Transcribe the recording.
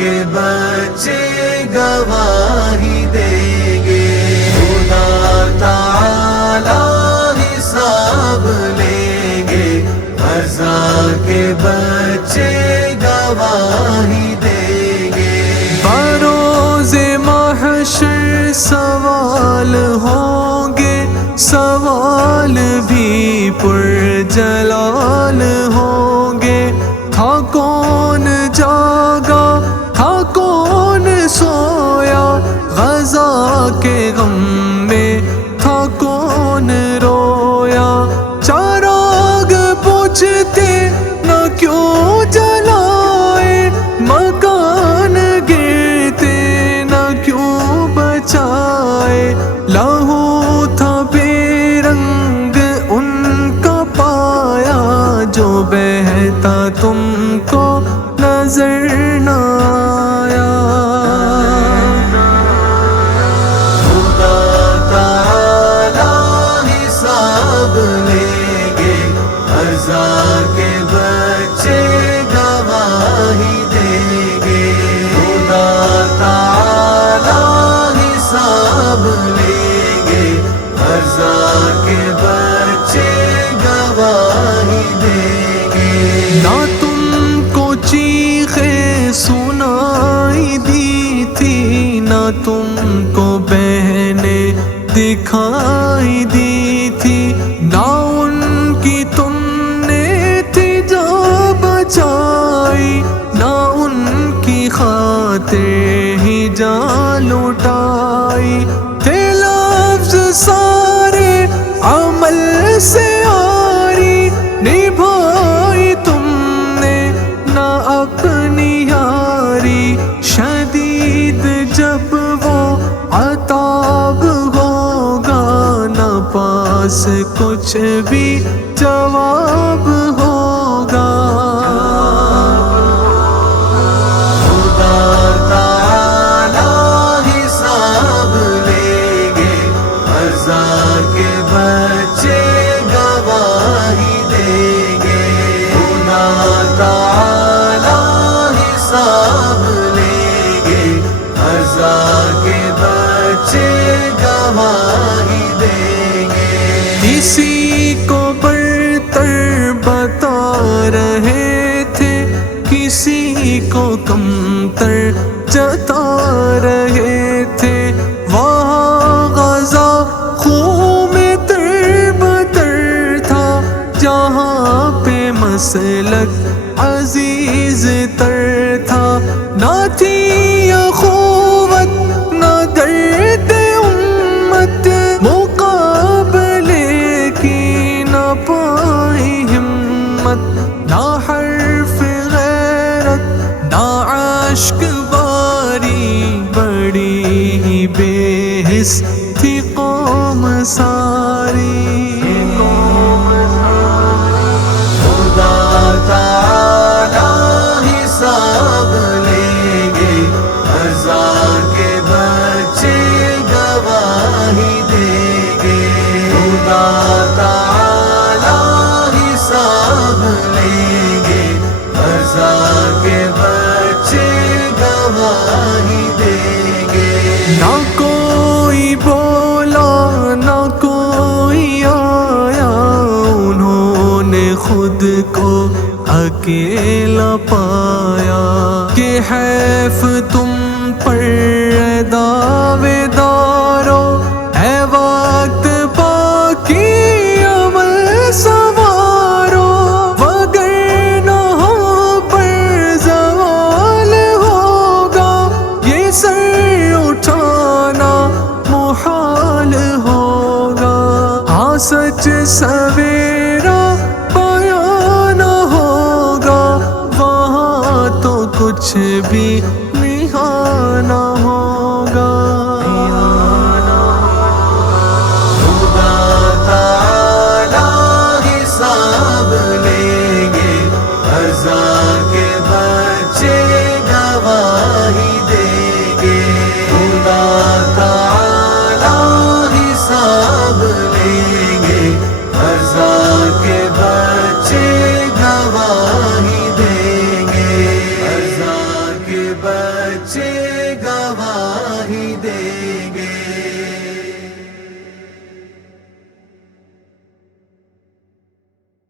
کے بچے گواہی دیں گے، خدا تعالی حساب لیں گے، غزہ کے بچے گواہی دیں گے۔ بروز محشر سوال ہوں گے، سوال بھی پرجلال ہوں گے، تھا کون جاگا تھا کون سویا، غزہ کے غم میں تھا کون رویا، چراغ بجھتے نہ کیوں جلائے، مکان گرتے نہ کیوں بچائے، لہو تھا بے رنگ ان کا پایا، جو بہتا تم کو نظر نہ آیا۔ خدا تعالی حساب لیں گے، غزہ کے بچے گواہی دیں گے، خدا تعالی حساب لیں گے، غزہ کے بچے گواہی دیں گے۔ نہ تم کو چیخیں سنائی دی تھی، نہ تم کو بہنیں دکھائی دی تھی، نہ ان کی تم نے تھی جا بچائی، نہ ان کی خاطر ہی جان لٹائی، تھے لفظ سارے عمل سے آری، نبھائی تم نے نہ اپنی یاری، شدید جب وہ عذاب ہوگا، نہ پاس کچھ بھی جواب ہوگا۔ خدا تعالی حساب لیں گے، غزہ کے بچے گواہی دیں گے، خدا تعالی حساب لیں گے، غزہ کے بچے گواہی دیں گے۔ کسی کو برتر بتا رہے تھے، کسی کو کمتر جتا رہے تھے، وہاں غزہ خون میں تر بتر تھا، جہاں پہ مسلک عزیز تر تھا، نہ تھی اخوت نہ درد امت، مقابلے کی نہ پائی ہمت، نہ حرف غیرت نہ عشق باری، بڑی ہی بے حس تھی قوم ساری۔ خدا تعالی حساب لیں گے، غزہ کے بچے گواہی دیں گے، خدا تعالی حساب لیں گے، غزہ کے بچے گواہی دیں گے۔ نہ کوئی بولا نہ کوئی آیا، انہوں نے خود کو اکیلا پایا، کہ حیف تم پر دعوے دارو، اے وقت باقی عمل سوارو، وگرنہ ہو پر زوال ہوگا، یہ سر اٹھانا محال ہوگا، ہاں سچ سویرا بیان ہوگا، وہاں تو کچھ بھی نہانا ہوگا۔ خدا تعالی حساب لیں گے، غزہ کے بچے گواہی دیں گے، خدا تعالی حساب لیں گے، غزہ کے بچے گواہی دیں گے، غزہ کے بچے بچے گواہی دیں گے.